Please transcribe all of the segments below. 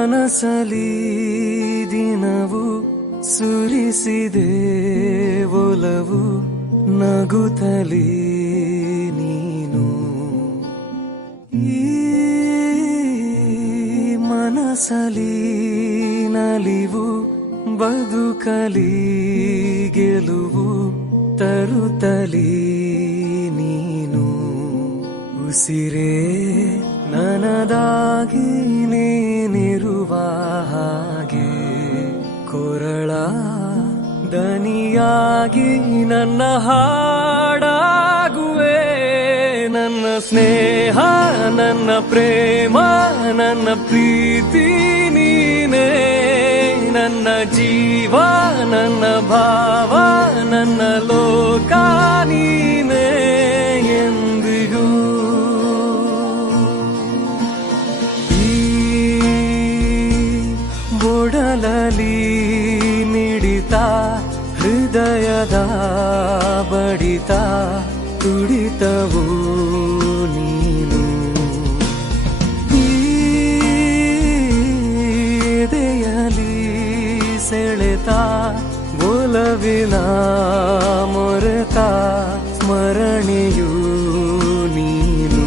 ಮನಸಲಿ ದಿನವು ಸುರಿಸಿದೆ ಒಲವು ನಗುತ್ತಲೀ ನೀನು ಈ ಮನಸಲಿ ನಲಿವು ಬದುಕಲಿ ಗೆಲುವು ತರುತ್ತಲೀ ನೀನು ಉಸಿರೇ ನನದಾಗಿ ನೀನಿರುವ ಹಾಗೆ ಕೊರಳ ದನಿಯಾಗಿ ನನ್ನ ಹಾಡಾಗುವೆ ನನ್ನ ಸ್ನೇಹ ನನ್ನ ಪ್ರೇಮ ನನ್ನ ಪ್ರೀತಿ ನೀನೇ ನನ್ನ ಜೀವ ನನ್ನ ಭಾವ ನನ್ನ ಲೋಕ ನೀನೇ ಎಂದಿಗೂ ಒಡಲಲಿ ಮಿಡಿತ ಹೃದಯದ ಬಡಿತ ತುಡಿತವು ನೀನು ಈ ಎದೆಯಲಿ ಸೆಳೆತ ಒಲವಿನ ಮೊರೆತ ಸ್ಮರಣೆಯು ನೀನು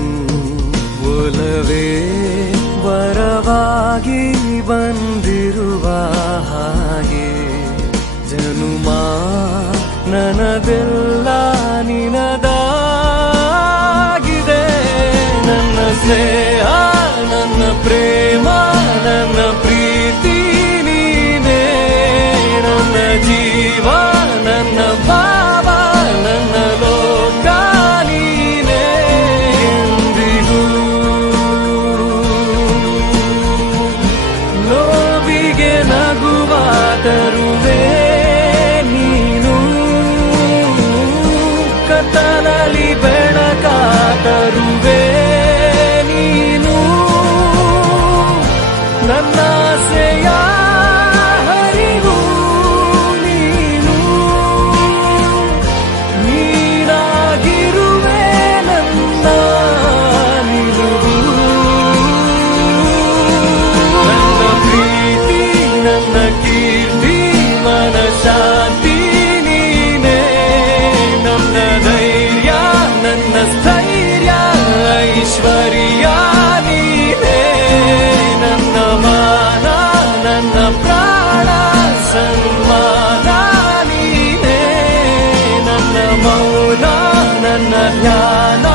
ಒಲವೇ ವರವಾಗಿ ಬಂದಿರುವ ಹಾಗೆ ಜನುಮ ನನದೆಲ್ಲ ನಿನದಾಗಿದೆ ನನ್ನ ಸ್ನೇಹ ನನ್ನ ಪ್ರೇಮ ನನ್ನ ಪ್ರೀತಿ ನೀನೇ ನನ್ನ ಜೀವ ನನ್ನ ಭಾವ ನನ್ನ ಲೋಕ ನೀನೇ ಎಂದಿಗೂ ನೋವಿಗೆ ನಗುವ ತರುವೆ ನೀನು ಕತ್ತಲಲ್ಲಿ ಬೆಳಕ ತರುವೆ ನೀನು ನನ್ನ ಆಸೆಯ ಹರಿವು ನೀನು ನೀನಾಗಿರುವೆ ನನ್ನ ನಿಲುವು ನನ್ನ ಪ್ರೀತಿ ನನ್ನ ಕೀರ್ತಿ ಮನಶಾಂತಿ ನೀನೇ ನನ್ನ ಧೈರ್ಯ ನನ್ನ ಸ್ಥೈರ್ಯ ಐಶ್ವರ್ಯ ನೀನೇ ನನ್ನ ಮಾನ ನನ್ನ ಪ್ರಾಣ ಸನ್ಮಾನ ನೀನೇ ನನ್ನ ಮೌನ ನನ್ನ ಧ್ಯಾನ